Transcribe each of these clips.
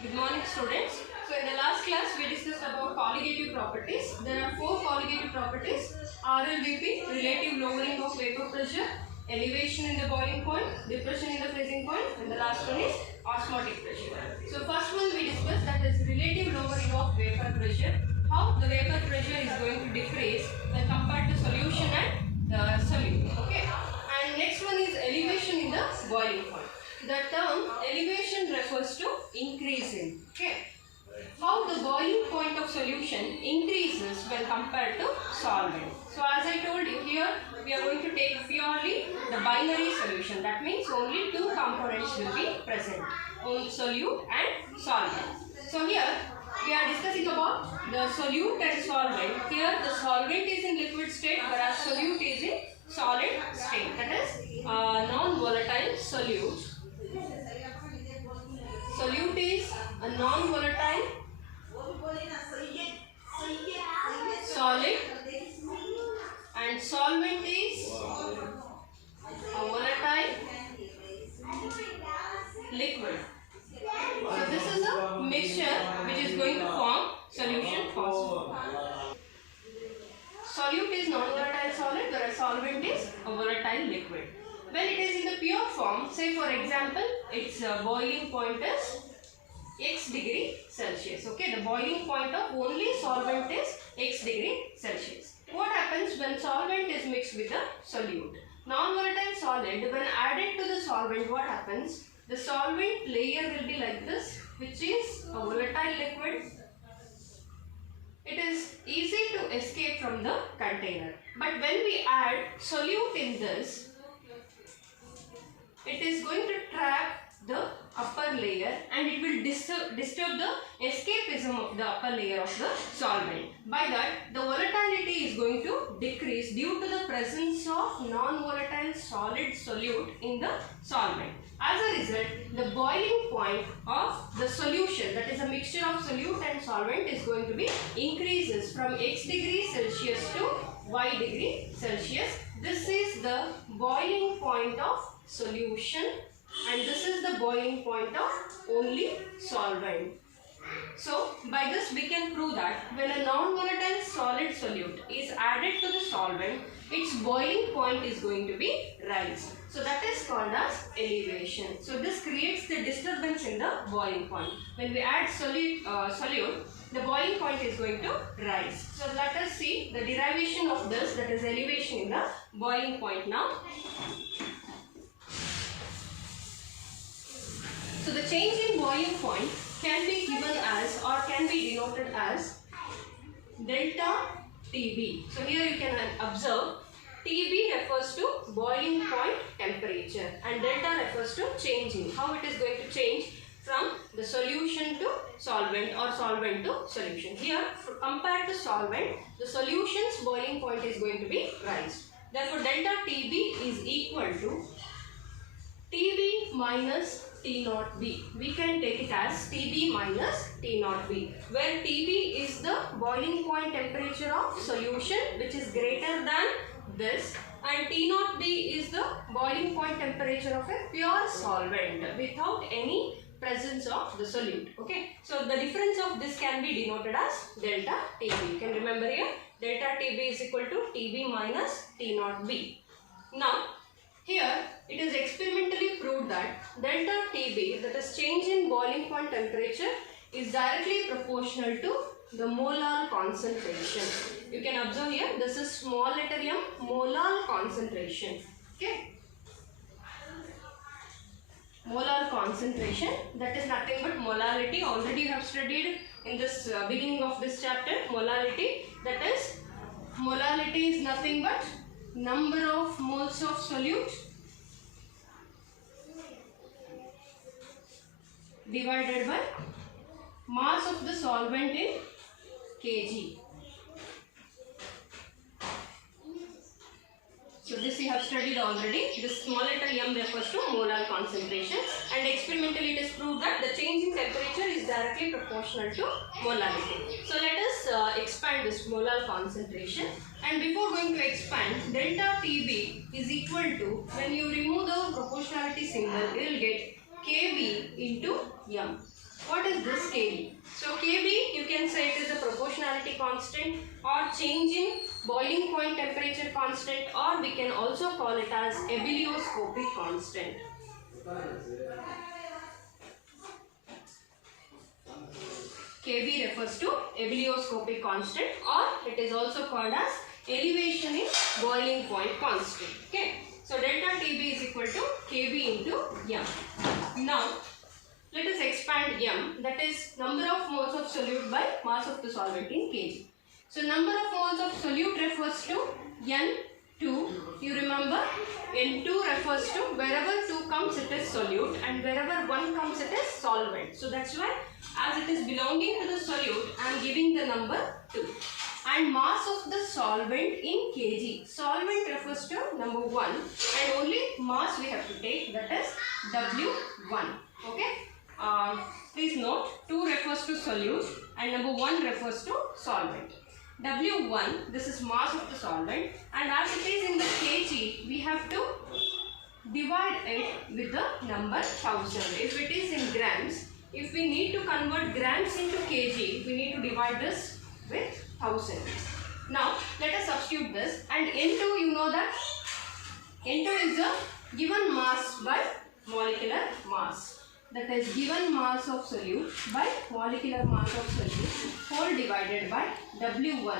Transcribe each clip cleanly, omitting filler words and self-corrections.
Good morning, students. So in the last class we discussed about colligative properties. There are 4 colligative properties: RLVP, relative lowering of vapor pressure, elevation in the boiling point, depression in the freezing point, and the last one is osmotic pressure. So first one we discussed, that is relative lowering of vapor pressure. How the vapor pressure is going to decrease when compared to solution and solute. Okay. And next one is elevation in the boiling point. The term elevation refers to increasing. Okay. How the boiling point of solution increases when compared to solvent. So as I told you, here we are going to take purely the binary solution. That means only two components will be present, solute and solvent. So here we are discussing about the solute and solvent. Here the solvent is in liquid state, whereas solute is in solid state. That is non-volatile solute. Solute is a non-volatile solid and solvent is a volatile liquid. So this is a mixture which is going to form solution first. Solute is non-volatile solid, whereas solvent is a volatile liquid. When it is in the pure form, say for example, its boiling point is x degree Celsius. Okay, the boiling point of only solvent is x degree Celsius. What happens when solvent is mixed with the solute? Non-volatile solid, when added to the solvent, what happens? The solvent layer will be like this, which is a volatile liquid. It is easy to escape from the container. But when we add solute in this, it is going to trap the upper layer and it will disturb the escapism of the upper layer of the solvent. By that, the volatility is going to decrease due to the presence of non-volatile solid solute in the solvent. As a result, the boiling point of the solution, that is a mixture of solute and solvent, is going to be increases from x degree Celsius to y degree Celsius. This is the boiling point of solution and this is the boiling point of only solvent. So by this we can prove that when a non-volatile solid solute is added to the solvent, its boiling point is going to be rise. So that is called as elevation. So this creates the disturbance in the boiling point. When we add solute, the boiling point is going to rise. So let us see the derivation of this, that is elevation in the boiling point now. So the change in boiling point can be given as or can be denoted as delta TB. So here you can observe TB refers to boiling point temperature and delta refers to changing, how it is going to change from the solution to solvent or solvent to solution. Here compared to solvent, the solution's boiling point is going to be raised. Therefore delta TB is equal to TB minus T naught B. We can take it as TB minus T naught B, where TB is the boiling point temperature of solution which is greater than this, and T naught B is the boiling point temperature of a pure solvent without any presence of the solute. Okay, so the difference of this can be denoted as delta TB. You can remember here, delta TB is equal to TB minus T naught B. Now here it is experimentally proved that delta TB, that is change in boiling point temperature, is directly proportional to the molar concentration. You can observe here, this is small letter m, molar concentration. Okay, molar concentration, that is nothing but molarity. Already you have studied in this beginning of this chapter molarity. That is, molarity is nothing but number of moles of solute divided by mass of the solvent in kg. So this you have studied already. This small letter m refers to molar concentration, and experimentally it is proved that the change in temperature is directly proportional to molarity. So let us expand this molar concentration, and before going to expand, delta TB is equal to, when you remove the proportionality symbol, you will get Kb into m. What is this Kb? So Kb, you can say it is a proportionality constant or change in boiling point temperature constant, or we can also call it as ebullioscopic constant. Kb refers to ebullioscopic constant, or it is also called as elevation in boiling point constant. Okay. So delta Tb is equal to Kb into m. Now let us expand m, that is number of moles of solute by mass of the solvent in kg. So number of moles of solute refers to N2. You remember, N2 refers to wherever 2 comes it is solute, and wherever 1 comes it is solvent. So that's why as it is belonging to the solute, I am giving the number 2. And mass of the solvent in kg. Solvent refers to number 1, and only mass we have to take, that is W1. Okay. Please note, 2 refers to solute and number 1 refers to solvent. W1, this is mass of the solvent, and as it is in the kg, we have to divide it with the number 1000. If it is in grams, if we need to convert grams into kg, we need to divide this with 1000. Now let us substitute this, and N2, you know that N2 is a given mass by molecular mass. That is given mass of solute by molecular mass of solute whole divided by W1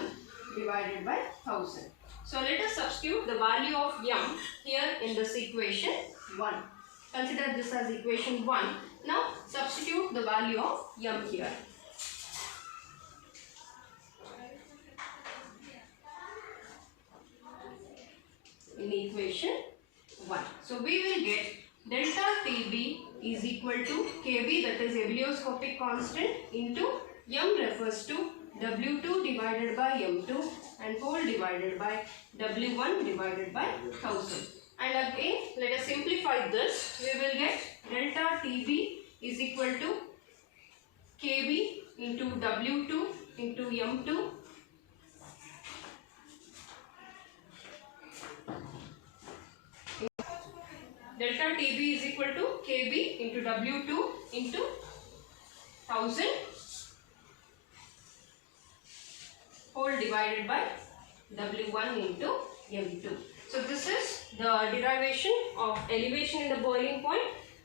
divided by 1000. So let us substitute the value of m here in this equation 1. Consider this as equation 1. Now substitute the value of m here. In equation 1. So we will get delta Tb is equal to Kb, that is ebullioscopic constant, into m refers to W2 divided by m2 and whole divided by W1 divided by 1000. And again, let us simplify this. We will get delta Tb is equal to Kb into W2 into m2 delta Tb is equal to Kb into W2 into 1000 whole divided by W1 into M2. So this is the derivation of elevation in the boiling point,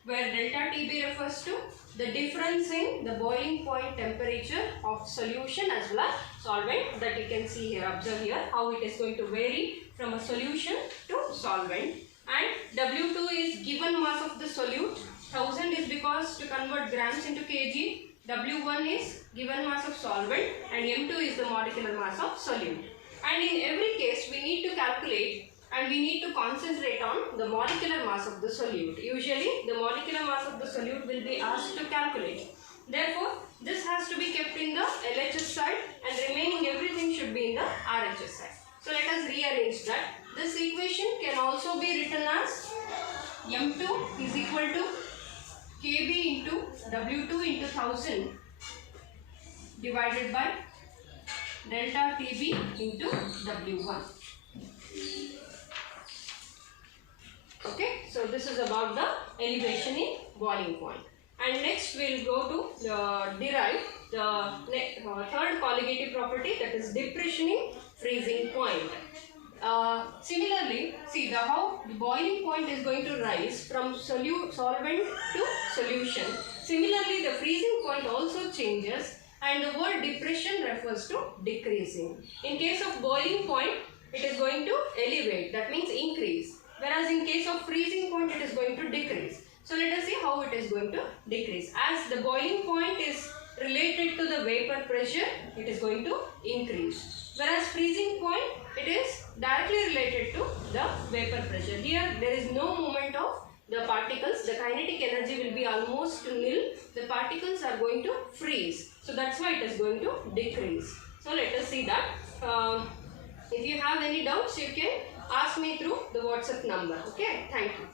where delta Tb refers to the difference in the boiling point temperature of solution as well as solvent, that you can see here. Observe here how it is going to vary from a solution to solvent. And W2 is given mass of the solute, 1000 is because to convert grams into kg, W1 is given mass of solvent, and M2 is the molecular mass of solute. And in every case we need to calculate and we need to concentrate on the molecular mass of the solute. Usually the molecular mass of the solute will be asked to calculate. Therefore this has to be kept in the LHS side and remaining everything should be in the RHS side. So let us rearrange that. This equation can also be written as M2 is equal to Kb into W2 into 1000 divided by delta Tb into W1. Okay, so this is about the elevation in boiling point. And next we will go to derive the third colligative property, that is depression in freezing point. Similarly, see how the boiling point is going to rise from solvent to solution. Similarly, the freezing point also changes, and the word depression refers to decreasing. In case of boiling point, it is going to elevate, that means increase. Whereas in case of freezing point, it is going to decrease. So let us see how it is going to decrease. As the boiling point is related to the vapor pressure, it is going to increase. Whereas freezing point, it is directly related to the vapor pressure. Here there is no movement of the particles. The kinetic energy will be almost nil. The particles are going to freeze. So that's why it is going to decrease. So let us see that. If you have any doubts, you can ask me through the WhatsApp number. Okay, thank you.